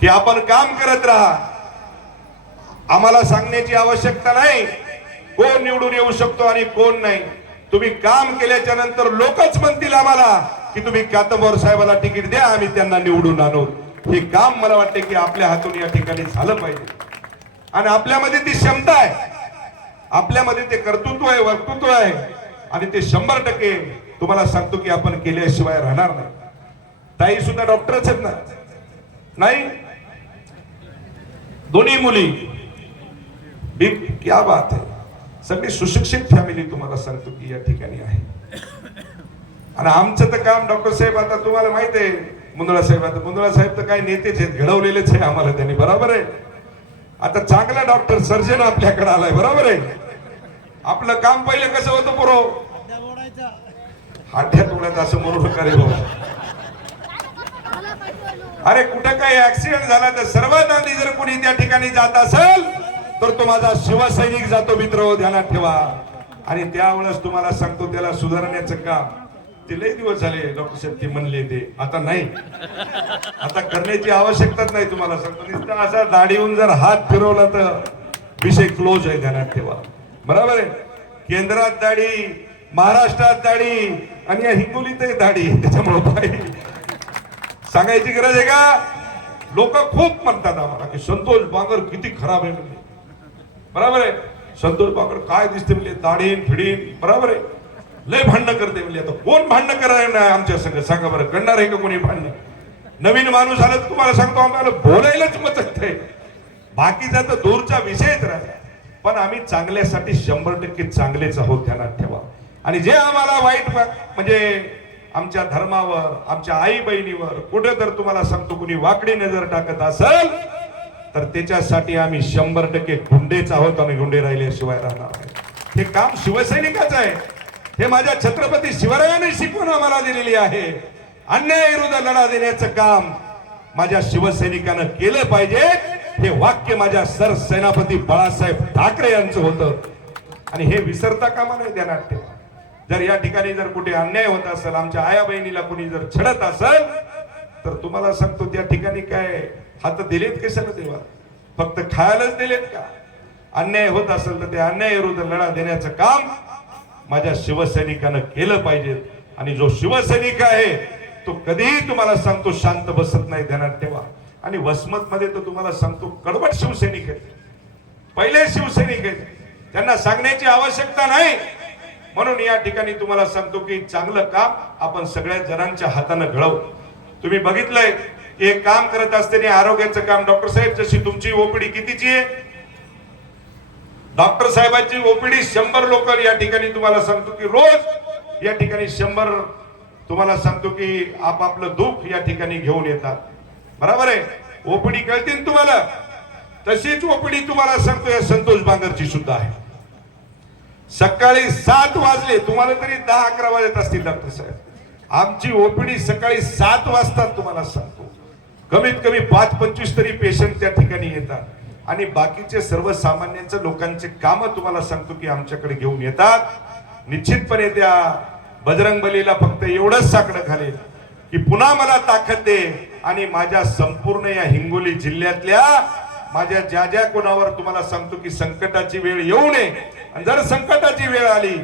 की आपण काम करत राहा. आम्हाला सांगण्याची आवश्यकता नाही. कोण निवडून येऊ शकतो आणि कोण नाही. तुम्ही काम केल्याच्यानंतर लोकच म्हणतील आम्हाला की तुम्ही कातंबर साहेबाला तिकीट द्या आम्ही त्यांना निवडून आणू. हे काम मला वाटते की आपल्या हातून या ठिकाणी झालं पाहिजे. आणि आपल्यामध्ये ती क्षमता आहे. आपल्यामध्ये ते कर्तृत्व आहे वक्तृत्व आहे. आणि ते शंभर टक्के तुम्हाला सांगतो की आपण केल्याशिवाय राहणार नाही. ताई सुद्धा डॉक्टरच आहेत ना? नाही? दोन्ही मुली. बी क्या बात आहे सगळी सुशिक्षित फॅमिली तुम्हाला सांगतो की या ठिकाणी आहे. आणि आमचं तर काम डॉक्टर साहेब आता तुम्हाला माहीत आहे. मुंदळा साहेब आता मुंदळा साहेब तर काही नेतेच आहेत घडवलेलेच आहे आम्हाला त्यांनी बरोबर आहे. आता चांगला डॉक्टर सर्जन आपल्याकडे आलाय बरोबर आहे. आपलं काम पहिलं कसं होतं पुरो? हाठ्यात उडत असं म्हणू नका रे भाऊ अरे कुठं काही ऍक्सिडेंट झाला तर सर्वात आधी जर कोणी त्या ठिकाणी जात असेल तर तो माझा शिवसैनिक जातो मित्र हो, ध्यानात ठेवा. आणि त्यावेळेस तुम्हाला सांगतो त्याला सुधारण्याचं काम. ते लई दिवस झाले डॉक्टर साहेब ते म्हणले ते. आता नाही. आता करण्याची आवश्यकताच नाही तुम्हाला सांगतो. नुसतं असा दाढीहून जर हात फिरवला तर विषय क्लोज आहे ध्यानात ठेवा. बरोबर आहे? केंद्रात दाढी महाराष्ट्रात दाढी आणि या हिंगोलीतही दाढी त्याच्यामुळे सांगायची गरज आहे का? लोक खूप म्हणतात आम्हाला की संतोष बांगर किती खराब आहे म्हणजे बरोबर आहे? संतोष बांगर काय दिसते म्हणजे दाढीन फिडीन. बरोबर आहे? लय भांडणं करते म्हणजे आता कोण भांडणं करायला नाही आमच्या संघ सांगा बरं करणार आहे का कोणी भांडणं? नवीन माणूस आला तुम्हाला सांगतो आम्हाला बोलायलाच मचत आहे. बाकीचा तर दूरचा विषयच राहिला. पण आम्ही चांगल्यासाठी शंभर टक्के चांगलेच आहोत ध्यानात ठेवा. आणि जे आम्हाला वाईट म्हणजे आमच्या धर्मावर आमच्या आई बहिणीवर कुठे तर तुम्हाला सांगतो कुणी वाकडी नजर टाकत असेल तर त्याच्यासाठी आम्ही शंभर टक्के गुंडेच आहोत आणि गुंडे राहिल्याशिवाय राहणार आहे हे काम शिवसैनिकाचं आहे. हे माझ्या छत्रपती शिवरायाने शिकवून आम्हाला दिलेली आहे. अन्यायाविरुद्ध लढा देण्याचं काम माझ्या शिवसैनिकानं केलं पाहिजे. हे वाक्य माझ्या सर सेनापती बाळासाहेब ठाकरे यांचं होतं. आणि हे विसरता कामा नाही ध्यानात ठेवा जर या ठिकाणी जर कुठे अन्याय होत असेल आमच्या आया बहिणीला कुणी जर छडत असेल तर तुम्हाला सांगतो त्या ठिकाणी काय हात दिलेत कशाला देवा? फक्त खायलाच दिलेत का? अन्याय होत असेल तर त्या अन्याय विरुद्ध लढा देण्याचं काम माझ्या शिवसैनिकानं केलं पाहिजे. आणि जो शिवसैनिक आहे तो कधीही तुम्हाला सांगतो शांत बसत नाही ध्यानात ठेवा. आणि वसमत मध्ये तर तुम्हाला सांगतो कडवट शिवसैनिक आहेत. पहिले शिवसैनिक आहेत. त्यांना सांगण्याची आवश्यकता नाही. म्हणून या ठिकाणी तुम्हाला सांगतो की चांगलं काम आपण सगळ्या जणांच्या हातानं घडवू. तुम्ही बघितलंय की हे काम करत असताना आरोग्याचं काम. डॉक्टर साहेब जशी तुमची ओपीडी कितीची आहे? डॉक्टर साहेबांची ओपीडी शंभर लोक या ठिकाणी तुम्हाला सांगतो की रोज या ठिकाणी शंभर तुम्हाला सांगतो की आपापलं दुःख या ठिकाणी घेऊन येतात. बरोबर आहे? ओपीडी कळतील तुम्हाला. तशीच ओपीडी तुम्हाला सांगतो या संतोष बांगरची सुद्धा आहे. सकाळी सात वाजले. तुम्हाला तरी दहा अकरा वाजत असतील डॉक्टर साहेब. आमची ओपीडी सकाळी सात वाजता तुम्हाला सांगतो. कमीत कमी पाच पंचवीस तरी पेशंट त्या ठिकाणी येतात. आणि बाकीचे सर्वसामान्यांचं लोकांचे काम तुम्हाला सांगतो की आमच्याकडे घेऊन येतात. निश्चितपणे त्या बजरंग बलीला फक्त एवढंच साकडं घालेल की पुन्हा मला ताकद दे आणि माझ्या संपूर्ण या हिंगोली जिल्ह्यातल्या माझ्या ज्या ज्या कोणावर तुम्हाला सांगतो की संकटाची वेळ येऊ नये आणि जर संकटाची वेळ आली